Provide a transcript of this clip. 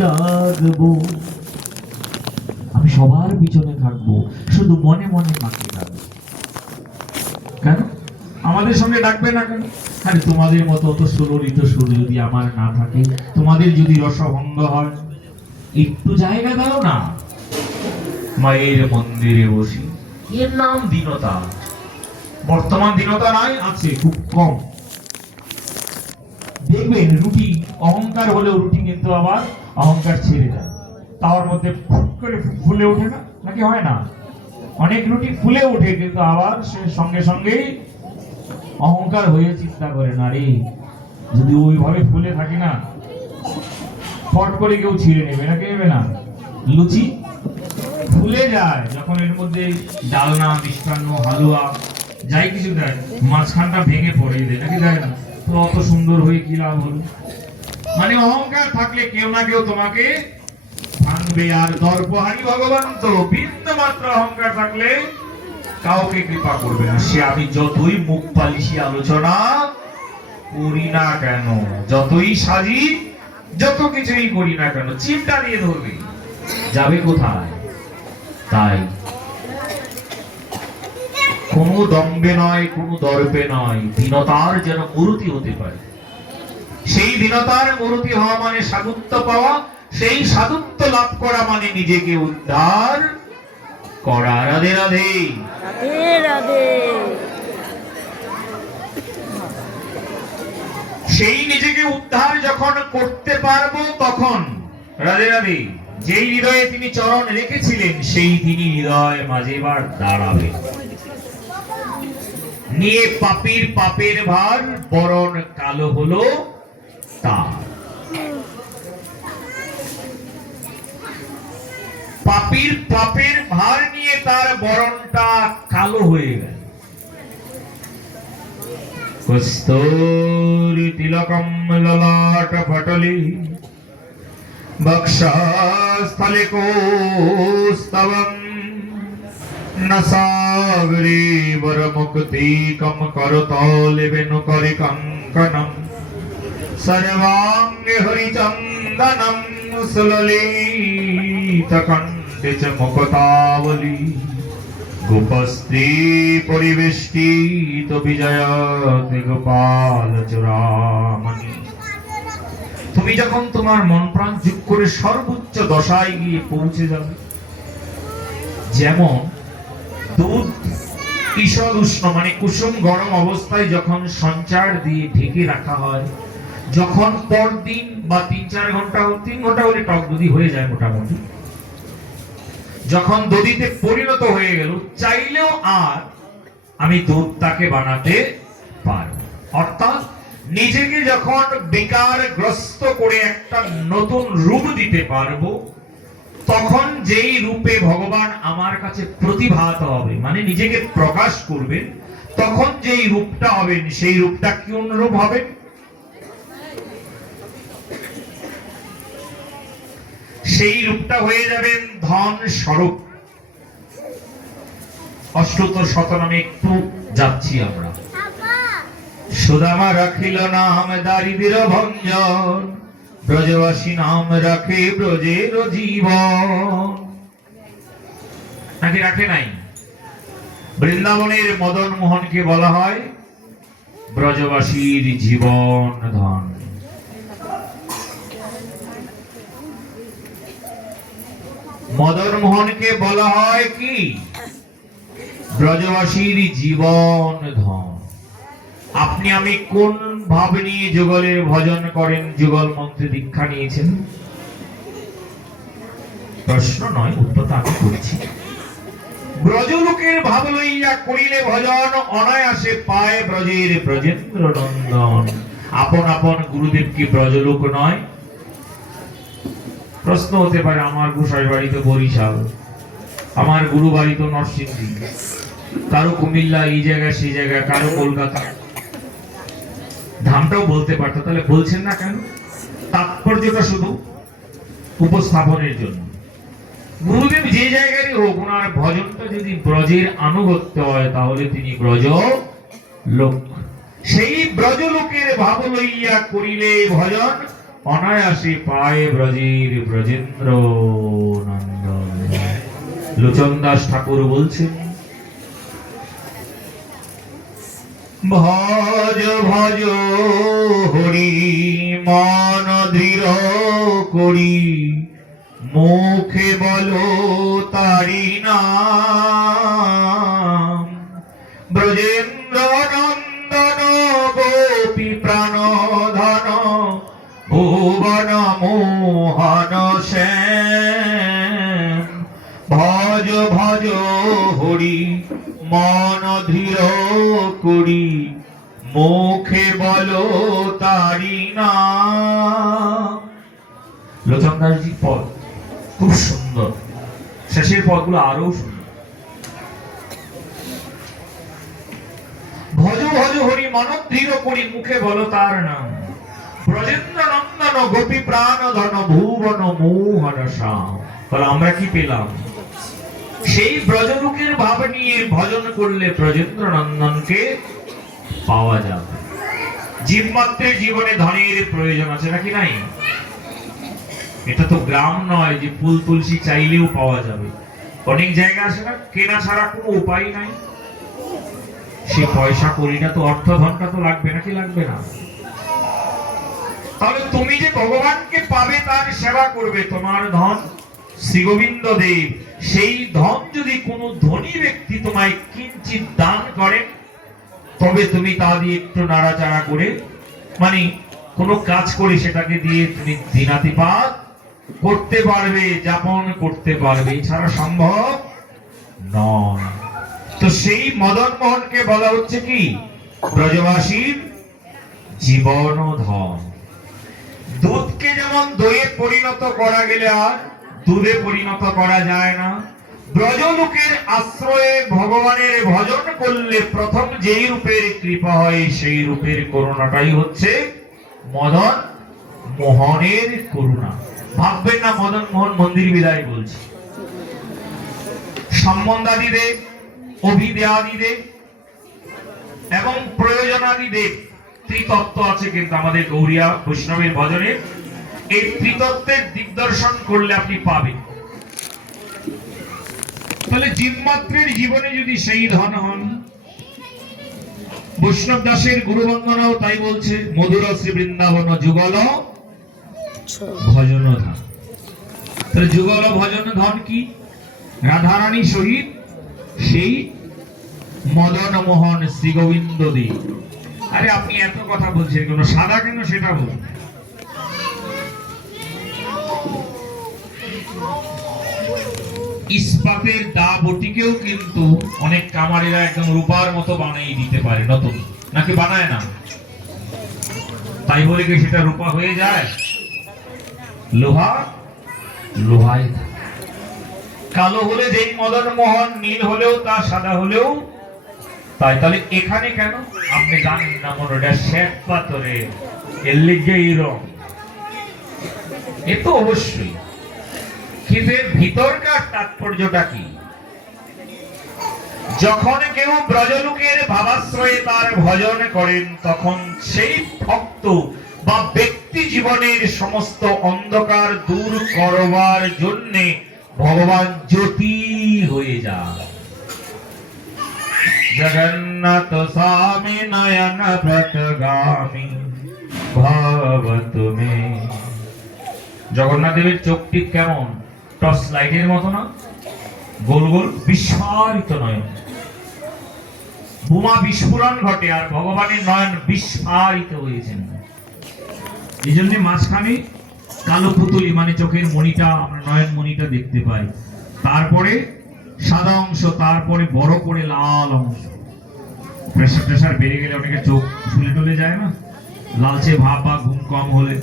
ডাকবো, আমি সবার পিছনে থাকবো, শুধু মনে মনে মাকে ডাকবো। কেন আমাদের সঙ্গে ডাকবে না কেন? আরে তোমাদের মতো অত সুললিত সুর যদি আমার না থাকে, তোমাদের যদি রসভঙ্গ হয়, একটু জায়গা দাও না। মায়ের মন্দিরে বসি, এর নাম দীনতা। বর্তমান দীনতা নাই, আছে খুব কম। দেখবেন রুটি অহংকার হলেও রুটি কিন্তু আবার অহংকার ছেড়ে দেয়, তাওয়ার মধ্যে ফুট করে ফুলে ওঠে না, নাকি হয় না? অনেক রুটি ফুলে ওঠে, কিন্তু আবার সে সঙ্গে সঙ্গেই অহংকার হয়ে চিন্তা করে না, রে যদি ওইভাবে ফুলে থাকি না, ফট করে কেউ ছিঁড়ে নেবে না, কে নেবে না? লুচি ফুলে যায় যখন এর মধ্যে ডালনা, মিষ্টান্ন, হালুয়া যাই কিছু দেয়, মাঝখানটা ভেঙে পড়ে দেয়, নাকি দেয় না? তো অত সুন্দর হয়ে কি লাভ হলো? মানে অহংকার থাকলে কেউ না কেউ তোমাকে ভাঙবে। আর দর্পহারী ভগবান তো বিন্দু মাত্র অহংকার থাকলে কাউকে কৃপা করবে না। সে আমি যতই মুখ পালিশি আলোচনা করি না কেন, যতই সাজি, যত কিছুই করি না কেন, চিন্তা নিয়ে ধরবে, যাবে কোথায়? তাই কোনো দম্বে নয়, কোনো দর্পে নয়, দীনতার যেন মূর্তি হতে পারে। সেই দীনতার মূর্তি হওয়া মানে সাধুত্ব পাওয়া, সেই সাধুত্ব লাভ করা মানে নিজেকে উদ্ধার করা। রাধে রাধে, রাধে রাধে। সেই নিজেকে উদ্ধার যখন করতে পারবো তখন, রাধে রাধে, যেই হৃদয়ে তিনি চরণ রেখেছিলেন সেই তিনি হৃদয় মাঝে বার দাঁড়াবে, নিয়ে পাপীর পাপের ভার বরণ কালো হলো তার। পাপীর পাপের ভার নিয়ে তার বরণটা কালো হয়ে গেল। কস্তূরি তিলকম ললাট ফটলি বক্ষস্থলে কৌস্তবম নসাগরে বরমুক্তিকম করতলে বেনুকরি কঙ্কণম সর্বাঙ্গে হরিচন্দনম সুললিত কণ্ঠে চ মুক্তাবলী গোপস্ত্রী পরিবেষ্টিত বিজয়তে গোপাল চূড়ামণি। তুমি যখন তোমার মন প্রাণ যোগ করে সর্বোচ্চ দশায় গিয়ে পৌঁছে যাবে, যেমন দুধ ঈষদ উষ্ণ মানে কুসুম গরম অবস্থায় যখন সঞ্চার দিয়ে ঢেকে রাখা হয়, যখন পরদিন বা ৩-৪ ঘন্টা ৩ ঘন্টা হলে টক দধি হয়ে যায় মোটামুটি, যখন দধিতে পরিণত হয়ে গেল, চাইলেও আর আমি দুধটাকে বানাতে পারব। অর্থাৎ নিজেকে যখন বিকারগ্রস্ত করে একটা নতুন রূপ দিতে পারবো, তখন যেই রূপে ভগবান আমার কাছে প্রতিভাত হবে, মানে নিজেকে প্রকাশ করবেন, তখন যেই রূপটা হবেন সেই রূপটা কি অনুরূপ হবে? সেই রূপটা হয়ে যাবেন ধন স্বরূপ। অষ্টতর শতনামে একটু যাচ্ছি আমরা। সুদামা রাখিল নাম দারিদ্র ভঞ্জন, ব্রজবাসী নাম রাখে ব্রজের জীবন। নাকি রাখে নাই? বৃন্দাবনের মদন মোহনকে বলা হয় ব্রজবাসীর জীবন ধন। মদন মোহনকে বলা হয় কি? ব্রজবাসীর জীবন ধন। আপনি আমি কোন ভাব নিয়ে যুগলের ভজন করেন, যুগল মন্ত্রে দীক্ষা নিয়েছেন? প্রশ্ন নয়, উত্তরটা আমি করছি। ব্রজলোকের ভাব লইয়া করিলে ভজন, অনায়াসে পায় ব্রজের ব্রজেন্দ্র নন্দন। আপন আপন গুরুদেব কি ব্রজলোক নয়? প্রশ্ন হতে পারে, আমার গোসাই বাড়ি তো বরিশাল, আমার গুরু বাড়ি তো নরসিংদী, কারো কুমিল্লা, এই জায়গায় সেই জায়গায়, কারো কলকাতা। ধামটাও বলতে পারতো, তাহলে বলছেন না কেন? তাৎপর্যটা শুধু উপস্থাপনের জন্য। গুরুদেব যে জায়গারই হোক, ওনার ভজনটা যদি ব্রজের আনুগত্য হয়, তাহলে তিনি ব্রজ লোক। সেই ব্রজলোকের ভাব লইয়া করিলে ভজন, অনায়াসে পায় ব্রজের ব্রজেন্দ্র নন্দন। লোচন দাস ঠাকুর বলছেন, ভজ ভজ হরি মন দৃঢ় করি, মুখে বলো তারি নাম। ব্রজেন্দ্র নন্দন গোপী প্রাণ ধন, ভুবন মোহন শ্যাম। ভজ ভজ হরি মন দৃঢ় করি, মুখে বলো তারি নাম। লোচন দাসজি পদ খুব সুন্দর, শেষের পদগুলো আরো সুন্দর। ভজ ভজ হরি মন দৃঢ় করি, মুখে বলো তার নাম। ব্রজেন্দ্র নন্দন গোপী প্রাণ ধন, ভুবন মোহন শ্যাম। তাহলে আমরা কি পেলাম? সেই ব্রজলোকের ভাব নিয়ে ভজন করলে ব্রজেন্দ্র নন্দনকে পাওয়া যাবে। জীবমাত্রের জীবনে ধনের প্রয়োজন আছে নাকি নাই? এটা তো গ্রাম নয় যে ফুল তুলসী চাইলেও পাওয়া যাবে। অনেক জায়গা আছে না, কেনা ছাড়া কোনো উপায় নাই। সে পয়সা করিটা তো, অর্থ ধনটা তো লাগবে নাকি লাগবে না? তাহলে তুমি যে ভগবানকে পাবে, তার সেবা করবে, তোমার ধন শ্রী গোবিন্দ দেব। সেই ধন যদি কোনো ধনী ব্যক্তি তোমায় কিঞ্চিত দান করে, তবে তুমি তা দিয়ে একটু নাড়াচাড়া করে, মানে কোনো কাজ করে সেটাকে দিয়ে তুমি দিনাতিপাত করতে পারবে, যাপন করতে পারবে, এছাড়া সম্ভব নয়। তো সেই মদন মোহনকে বলা হচ্ছে কি? ব্রজবাসীর জীবন ধন। দুধকে যেমন দইয়ে পরিণত করা গেলে আর দুধে পরিণত করা যায় না, ব্রজলোকের আশ্রয়ে ভগবানের ভজন করলে প্রথম যেই রূপের কৃপা হয়, সেই রূপের করুণাটাই হচ্ছে মদন মোহনের করুণা। ভাববেন না মদন মোহন মন্দির বিদায় বলছে। সম্বন্ধাদি দেব, অভিদেয়াদি দেব এবং প্রয়োজনাদি দেব, ত্রিতত্ত্ব আছে কিন্তু আমাদের গৌড়িয়া বৈষ্ণবের ভজনে। এই ত্রিতত্ত্বের দিগদর্শন করলে আপনি পাবেন। তাহলে জীবমাত্রের জীবনে যদি সেই ধন হন, বৈষ্ণব দাসের গুরু বন্দনাও তাই বলছে, মধুর শ্রী বৃন্দাবন যুগল ভজন ধন। তাহলে যুগল ভজন ধন কি? রাধারানী সহিত সেই মদন মোহন শ্রী গোবিন্দ দেব। আরে আপনি এত কথা বলছেন কেন, সাদা কেন সেটা বলুন। ইস্পাতের দা বটিকেও কিন্তু অনেক কামারেরা একদম রূপার মতো বানিয়ে দিতে পারে, নতুন নাকি বানায় না? তাই বলে কি সেটা রূপা হয়ে যায়? লোহা লোহাই থাকে। কালো হলে যেই মদন মোহন, নীল হলেও তা, সাদা হলেও তাই। তাহলে এখানে কেন আপনি জানেন না? মনে শ্বেত পাথরে এর লিগে এই রং, এ তো অবশ্যই, কিন্তু এর ভিতরকার তাৎপর্যটা কি? যখন কেউ ব্রজলোকের ভাবাশ্রয়ে তার ভজন করেন, তখন সেই ভক্ত বা ব্যক্তি জীবনের সমস্ত অন্ধকার দূর করবার জন্য ভগবান জ্যোতি হয়ে যায়। জগন্নাথ স্বামী নয়ন প্রতগামী ভবতু মে। জগন্নাথ দেবের চোখটি কেমন? টর্চ লাইটের মতো না? গোল গোল বিস্ফারিত নয়ন, বোমা বিস্ফোরণ ঘটে, আর ভগবানের নয়ন বিস্ফারিত হয়েছেন। এই জন্য মাঝখানে কালো পুতুলি, মানে চোখের মণিটা, আমরা নয়ন মণিটা দেখতে পাই, তারপরে সাদা অংশ, তারপরে বড় করে লাল অংশ। প্রেসার বেড়ে গেলে অনেকে চোখ ফুলে টলে যায় না, লালচে ভাব বা ঘুম কম হলে।